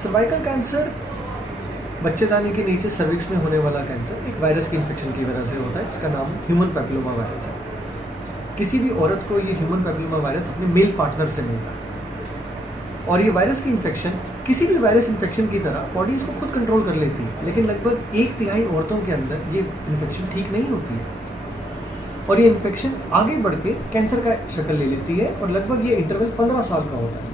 Cervical cancer बच्चेदानी के नीचे cervix में होने वाला कैंसर एक वायरस की इन्फेक्शन की वजह से होता है, जिसका नाम ह्यूमन पैपिलोमा वायरस है। किसी भी औरत को ये ह्यूमन पैपिलोमा वायरस अपने मेल पार्टनर से मिलता है और ये वायरस की इन्फेक्शन किसी भी वायरस इन्फेक्शन की तरह बॉडी इसको खुद कंट्रोल कर लेती है, लेकिन लगभग 1/3 औरतों के अंदर ये इन्फेक्शन ठीक नहीं होती है और ये इन्फेक्शन आगे बढ़ के कैंसर का शक्ल ले लेती है और लगभग ये इंटरवल 15 साल का होता है।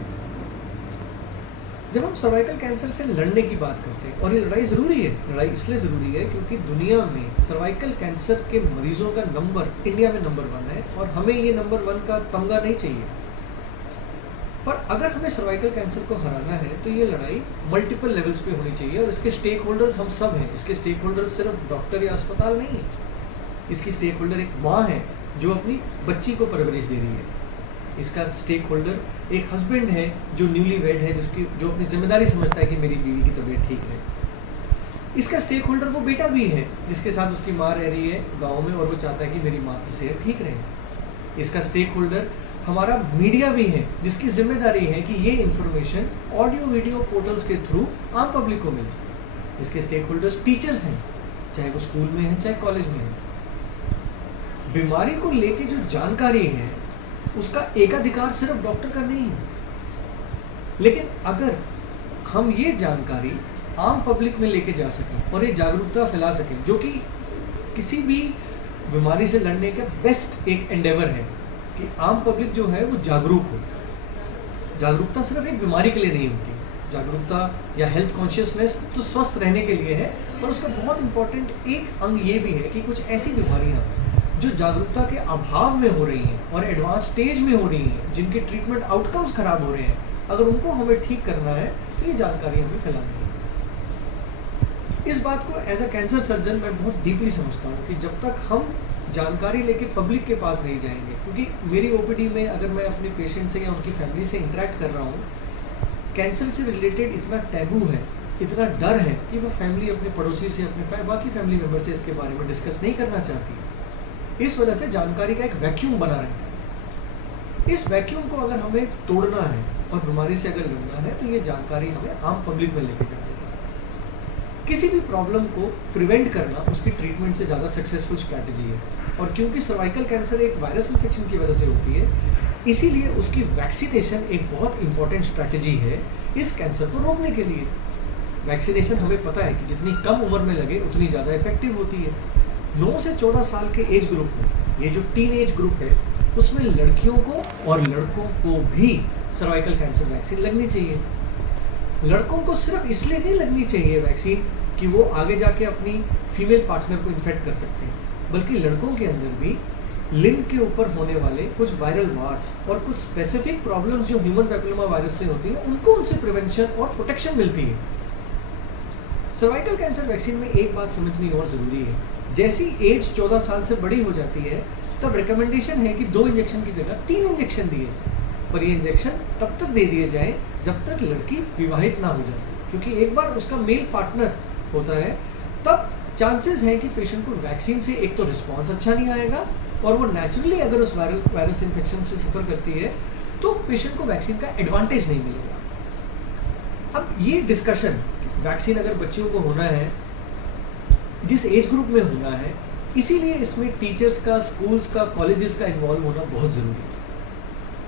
जब हम सर्वाइकल कैंसर से लड़ने की बात करते हैं, और ये लड़ाई ज़रूरी है, लड़ाई इसलिए ज़रूरी है क्योंकि दुनिया में सर्वाइकल कैंसर के मरीजों का नंबर इंडिया में नंबर 1 है और हमें ये नंबर 1 का तमगा नहीं चाहिए। पर अगर हमें सर्वाइकल कैंसर को हराना है तो ये लड़ाई मल्टीपल लेवल्स पे होनी चाहिए और इसके स्टेक होल्डर्स हम सब हैं। इसके स्टेक होल्डर्स सिर्फ डॉक्टर या अस्पताल नहीं है, इसकी स्टेक होल्डर एक माँ है जो अपनी बच्ची को परवरिश दे रही है। इसका स्टेक होल्डर एक हस्बैंड है जो न्यूली वेड है, जो अपनी जिम्मेदारी समझता है कि मेरी बीवी की तबीयत ठीक है। इसका स्टेक होल्डर वो बेटा भी है जिसके साथ उसकी माँ रह रही है गाँव में और वो चाहता है कि मेरी माँ की सेहत ठीक रहे। इसका स्टेक होल्डर हमारा मीडिया भी है जिसकी जिम्मेदारी है कि ये इन्फॉर्मेशन ऑडियो वीडियो पोर्टल्स के थ्रू आम पब्लिक को मिले। इसके स्टेक होल्डर्स टीचर्स हैं, चाहे वो स्कूल में हैं चाहे कॉलेज में हैं। बीमारी को लेके जो जानकारी है उसका एकाधिकार सिर्फ डॉक्टर का नहीं है, लेकिन अगर हम ये जानकारी आम पब्लिक में लेके जा सकें और ये जागरूकता फैला सकें, जो कि किसी भी बीमारी से लड़ने का बेस्ट एक एंडेवर है कि आम पब्लिक जो है वो जागरूक हो। जागरूकता सिर्फ एक बीमारी के लिए नहीं होती, जागरूकता या हेल्थ कॉन्शियसनेस तो स्वस्थ रहने के लिए है, पर उसका बहुत इंपॉर्टेंट एक अंग ये भी है कि कुछ ऐसी बीमारियां जो जागरूकता के अभाव में हो रही हैं और एडवांस स्टेज में हो रही हैं, जिनके ट्रीटमेंट आउटकम्स खराब हो रहे हैं, अगर उनको हमें ठीक करना है तो ये जानकारी हमें फैलानी है। इस बात को एज अ कैंसर सर्जन मैं बहुत डीपली समझता हूँ कि जब तक हम जानकारी लेके पब्लिक के पास नहीं जाएंगे, क्योंकि मेरी ओपीडी में अगर मैं अपने पेशेंट से या उनकी फैमिली से इंटरेक्ट कर रहा हूँ, कैंसर से रिलेटेड इतना टैबू है, इतना डर है कि वो फैमिली अपने पड़ोसी से, अपने बाकी फैमिली मेम्बर से इसके बारे में डिस्कस नहीं करना चाहती। इस वजह से जानकारी का एक वैक्यूम बना रहता है। इस वैक्यूम को अगर हमें तोड़ना है और बीमारी से अगर लड़ना है तो ये जानकारी हमें आम पब्लिक में लेके जानी है। किसी भी प्रॉब्लम को प्रिवेंट करना उसकी ट्रीटमेंट से ज़्यादा सक्सेसफुल स्ट्रैटेजी है, और क्योंकि सर्वाइकल कैंसर एक वायरस इन्फेक्शन की वजह से होती है, इसीलिए उसकी वैक्सीनेशन एक बहुत इंपॉर्टेंट स्ट्रैटेजी है इस कैंसर को रोकने के लिए। वैक्सीनेशन हमें पता है कि जितनी कम उम्र में लगे उतनी ज़्यादा इफेक्टिव होती है। 9 से 14 साल के एज ग्रुप में, ये जो टीन एज ग्रुप है, उसमें लड़कियों को और लड़कों को भी सर्वाइकल कैंसर वैक्सीन लगनी चाहिए। लड़कों को सिर्फ इसलिए नहीं लगनी चाहिए वैक्सीन कि वो आगे जाके अपनी फीमेल पार्टनर को इन्फेक्ट कर सकते हैं, बल्कि लड़कों के अंदर भी लिंग के ऊपर होने वाले कुछ वायरल वार्ड्स और कुछ स्पेसिफिक प्रॉब्लम्स जो ह्यूमन पैपिलोमा वायरस से होती है, उनको उनसे प्रिवेंशन और प्रोटेक्शन मिलती है। सर्वाइकल कैंसर वैक्सीन में एक बात समझनी और ज़रूरी है, जैसी एज 14 साल से बड़ी हो जाती है तब रिकमेंडेशन है कि 2 इंजेक्शन की जगह 3 इंजेक्शन दिए जाए, पर ये इंजेक्शन तब तक दे दिए जाए जब तक लड़की विवाहित ना हो जाती, क्योंकि एक बार उसका मेल पार्टनर होता है तब चांसेस हैं कि पेशेंट को वैक्सीन से एक तो रिस्पॉन्स अच्छा नहीं आएगा, और वो नेचुरली अगर उस वायरस इन्फेक्शन से सफ़र करती है तो पेशेंट को वैक्सीन का एडवांटेज नहीं मिलेगा। अब ये डिस्कशन, वैक्सीन अगर बच्चियों को होना है, जिस एज ग्रुप में होना है, इसीलिए इसमें टीचर्स का, स्कूल्स का, कॉलेजेस का इन्वॉल्व होना बहुत ज़रूरी है।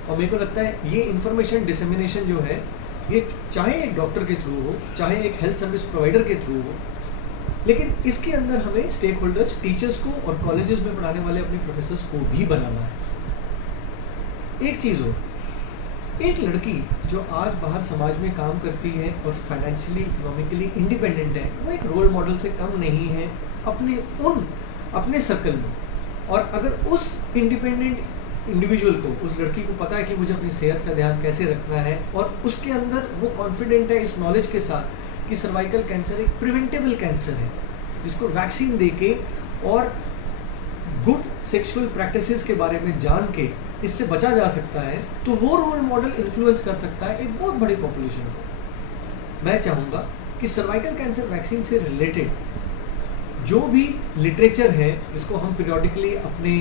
और मेरे को लगता है ये इन्फॉर्मेशन डिसेमिनेशन जो है, ये चाहे एक डॉक्टर के थ्रू हो, चाहे एक हेल्थ सर्विस प्रोवाइडर के थ्रू हो, लेकिन इसके अंदर हमें स्टेक होल्डर्स, टीचर्स को और कॉलेजेस में पढ़ाने वाले अपने प्रोफेसर्स को भी बनाना है। एक चीज़ हो, एक लड़की जो आज बाहर समाज में काम करती है और फाइनेंशियली, इकोनॉमिकली इंडिपेंडेंट है, वो एक रोल मॉडल से कम नहीं है अपने सर्कल में। और अगर उस इंडिपेंडेंट इंडिविजुअल को, उस लड़की को पता है कि मुझे अपनी सेहत का ध्यान कैसे रखना है, और उसके अंदर वो कॉन्फिडेंट है इस नॉलेज के साथ कि सर्वाइकल कैंसर एक प्रिवेंटेबल कैंसर है जिसको वैक्सीन देके और गुड सेक्सुअल प्रैक्टिसेस के बारे में जान के इससे बचा जा सकता है, तो वो रोल मॉडल इन्फ्लुएंस कर सकता है एक बहुत बड़ी पॉपुलेशन को। मैं चाहूँगा कि सर्वाइकल कैंसर वैक्सीन से रिलेटेड जो भी लिटरेचर है, जिसको हम पीरियोडिकली अपने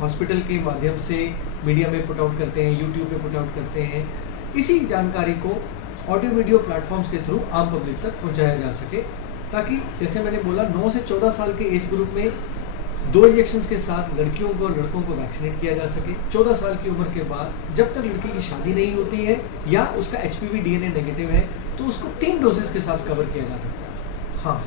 हॉस्पिटल के माध्यम से मीडिया में पुट आउट करते हैं, यूट्यूब पे पुट आउट करते हैं, इसी जानकारी को ऑडियो वीडियो प्लेटफॉर्म्स के थ्रू आम पब्लिक तक पहुंचाया जा सके, ताकि जैसे मैंने बोला 9 से 14 साल के एज ग्रुप में 2 इंजेक्शंस के साथ लड़कियों को और लड़कों को वैक्सीनेट किया जा सके। 14 साल की उम्र के बाद जब तक लड़की की शादी नहीं होती है या उसका HPV DNA नेगेटिव है तो उसको 3 डोजेस के साथ कवर किया जा सकता है। हाँ,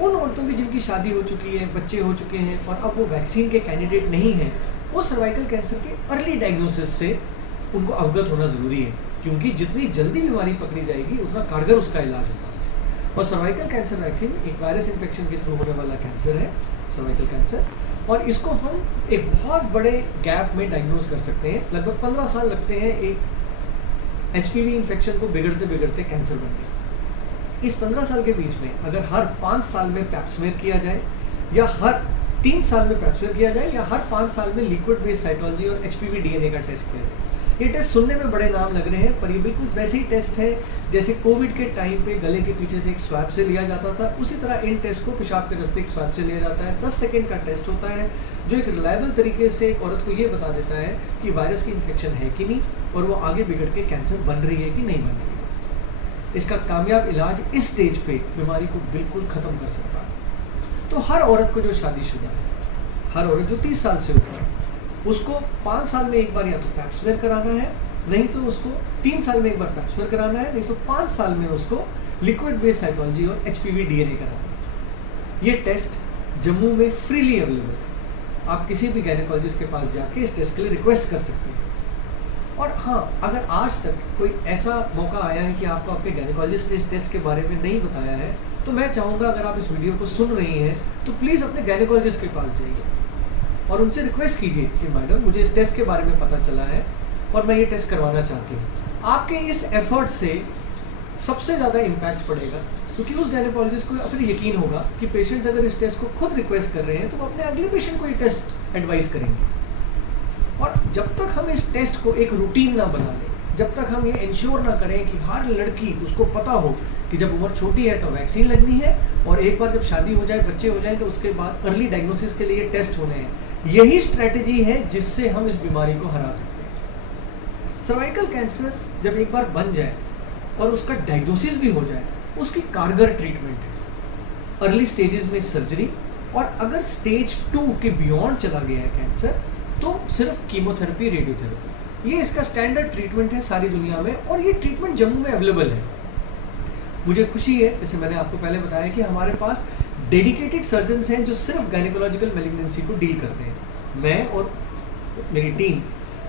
उन औरतों की जिनकी शादी हो चुकी है, बच्चे हो चुके हैं और अब वो वैक्सीन के कैंडिडेट नहीं हैं, वो सर्वाइकल कैंसर के अर्ली डायग्नोसिस से उनको अवगत होना ज़रूरी है, क्योंकि जितनी जल्दी बीमारी पकड़ी जाएगी उतना कारगर उसका इलाज होगा। और सर्वाइकल कैंसर वैक्सीन एक वायरस इन्फेक्शन के थ्रू होने वाला कैंसर है, सर्वाइकल कैंसर, और इसको हम एक बहुत बड़े गैप में डायग्नोज कर सकते हैं। लगभग 15 साल लगते हैं एक HPV इन्फेक्शन को बिगड़ते बिगड़ते कैंसर बनने। इस 15 साल के बीच में अगर हर 5 साल में पैप्समेयर किया जाए या हर 3 साल में पैप्समेयर किया जाए या हर 5 साल में लिक्विड बेस्ड साइटोलॉजी और HPV DNA का टेस्ट किया जाए। ये टेस्ट सुनने में बड़े नाम लग रहे हैं, पर ये बिल्कुल वैसे ही टेस्ट है जैसे कोविड के टाइम पे गले के पीछे से एक स्वैब से लिया जाता था, उसी तरह इन टेस्ट को पेशाब के रास्ते एक स्वैब से लिया जाता है। 10 सेकेंड का टेस्ट होता है जो एक रिलायबल तरीके से एक औरत को ये बता देता है कि वायरस की इन्फेक्शन है कि नहीं और वो आगे बिगड़ के कैंसर बन रही है कि नहीं बन रही है। इसका कामयाब इलाज इस स्टेज पे बीमारी को बिल्कुल ख़त्म कर सकता है। तो हर औरत को जो शादीशुदा है, हर औरत जो 30 साल से ऊपर है, उसको 5 साल में एक बार या तो पैप्समेयर कराना है, नहीं तो उसको 3 साल में एक बार पैप्समेयर कराना है, नहीं तो 5 साल में उसको लिक्विड बेस्ड साइटोलॉजी और HPV DNA कराना है। ये टेस्ट जम्मू में फ्रीली अवेलेबल है। आप किसी भी गायनेकोलॉजिस्ट के पास जाके इस टेस्ट के लिए रिक्वेस्ट कर सकते हैं। और हाँ, अगर आज तक कोई ऐसा मौका आया है कि आपको आपके गायनेकोलॉजिस्ट ने इस टेस्ट के बारे में नहीं बताया है, तो मैं चाहूँगा अगर आप इस वीडियो को सुन रही हैं तो प्लीज़ अपने गायनेकोलॉजिस्ट के पास जाइए और उनसे रिक्वेस्ट कीजिए कि मैडम मुझे इस टेस्ट के बारे में पता चला है और मैं ये टेस्ट करवाना चाहती हूँ। आपके इस एफर्ट से सबसे ज़्यादा इम्पैक्ट पड़ेगा, क्योंकि उस गायनेकोलॉजिस्ट को फिर यकीन होगा कि पेशेंट्स अगर इस टेस्ट को खुद रिक्वेस्ट कर रहे हैं तो वो अपने अगले पेशेंट को ये टेस्ट एडवाइस करेंगे। और जब तक हम इस टेस्ट को एक रूटीन ना बना लें, जब तक हम ये इंश्योर ना करें कि हर लड़की उसको पता हो कि जब उम्र छोटी है तो वैक्सीन लगनी है और एक बार जब शादी हो जाए, बच्चे हो जाए, तो उसके बाद अर्ली डायग्नोसिस के लिए टेस्ट होने हैं, यही स्ट्रैटेजी है जिससे हम इस बीमारी को हरा सकते हैं। सर्वाइकल कैंसर जब एक बार बन जाए और उसका डायग्नोसिस भी हो जाए, उसकी कारगर ट्रीटमेंट है अर्ली स्टेजेस में सर्जरी, और अगर स्टेज 2 के बियॉन्ड चला गया है कैंसर तो सिर्फ कीमोथेरेपी, रेडियोथेरेपी। ये इसका स्टैंडर्ड ट्रीटमेंट है सारी दुनिया में और ये ट्रीटमेंट जम्मू में अवेलेबल है। मुझे खुशी है, जैसे मैंने आपको पहले बताया, कि हमारे पास डेडिकेटेड सर्जन्स हैं जो सिर्फ गायनेकोलॉजिकल मैलिग्नेंसी को डील करते हैं। मैं और मेरी टीम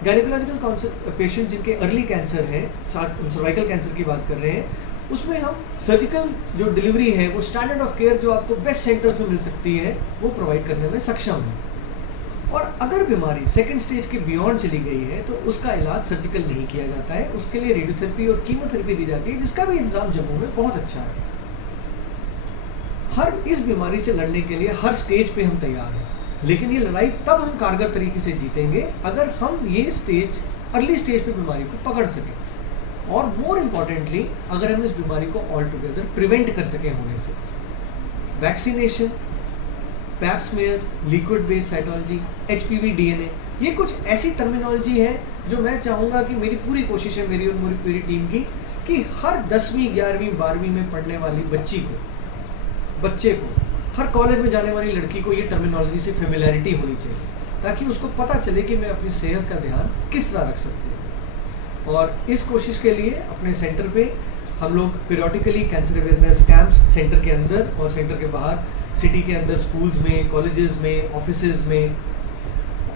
गायनेकोलॉजिकल पेशेंट जिनके अर्ली कैंसर है, सर्वाइकल कैंसर की बात कर रहे हैं, उसमें हम सर्जिकल जो डिलीवरी है वो स्टैंडर्ड ऑफ केयर जो आपको बेस्ट सेंटर्स में मिल सकती है वो प्रोवाइड करने में सक्षम है। और अगर बीमारी सेकेंड स्टेज के बियॉन्ड चली गई है तो उसका इलाज सर्जिकल नहीं किया जाता है, उसके लिए रेडियोथेरेपी और कीमोथेरेपी दी जाती है, जिसका भी इंतजाम जम्मू में बहुत अच्छा है। हर इस बीमारी से लड़ने के लिए हर स्टेज पे हम तैयार हैं, लेकिन ये लड़ाई तब हम कारगर तरीके से जीतेंगे अगर हम ये स्टेज, अर्ली स्टेज पे बीमारी को पकड़ सकें, और मोर इम्पॉर्टेंटली अगर हम इस बीमारी को ऑल टुगेदर प्रिवेंट कर सकें होने से। Vaccination, Pap smear, liquid based cytology, HPV DNA, ये कुछ ऐसी टर्मिनोलॉजी है जो मैं चाहूँगा कि मेरी पूरी कोशिश है, मेरी और मेरी पूरी टीम की, कि हर 10वीं, 11वीं, 12वीं में पढ़ने वाली बच्चे को, हर कॉलेज में जाने वाली लड़की को ये टर्मिनोलॉजी से फेमिलियरिटी होनी चाहिए, ताकि उसको पता चले कि मैं अपनी सेहत का ध्यान किस तरह रख सकती हूँ। और इस कोशिश के लिए अपने सेंटर पे हम लोग periodically cancer awareness camps centre के अंदर और सेंटर के बाहर, सिटी के अंदर स्कूल्स में, कॉलेजेस में, ऑफिसेज में,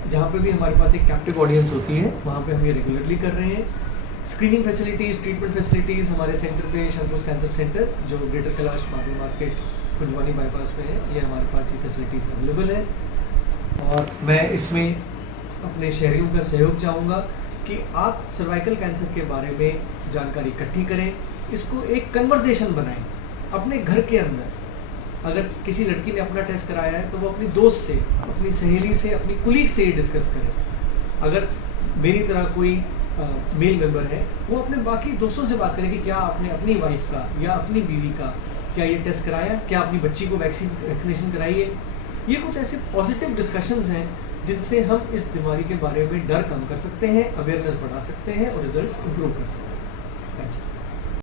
जहाँ पे भी हमारे पास एक कैप्टिव ऑडियंस होती है, वहाँ पे हम ये रेगुलरली कर रहे हैं। स्क्रीनिंग फैसिलिटीज़, ट्रीटमेंट फैसिलिटीज़ हमारे सेंटर पे, शंकुस कैंसर सेंटर जो greater Kailash market market Kunjwani bypass पे है, ये हमारे पास ये फैसिलिटीज़ अवेलेबल है। और मैं इसमें अपने शहरियों का सहयोग चाहूँगा कि आप सर्वाइकल कैंसर के बारे में जानकारी इकट्ठी करें, इसको एक कन्वर्सेशन बनाएं अपने घर के अंदर। अगर किसी लड़की ने अपना टेस्ट कराया है तो वो अपनी दोस्त से, अपनी सहेली से, अपनी कुलीग से ये डिस्कस करें। अगर मेरी तरह कोई मेल मेंबर है, वो अपने बाकी दोस्तों से बात करें कि क्या आपने अपनी वाइफ का या अपनी बीवी का क्या ये टेस्ट कराया, क्या अपनी बच्ची को वैक्सीनेशन कराई है। ये कुछ ऐसे पॉजिटिव डिस्कशंस हैं जिनसे हम इस बीमारी के बारे में डर कम कर सकते हैं, अवेयरनेस बढ़ा सकते हैं और रिजल्ट्स इंप्रूव कर सकते हैं। Thank you.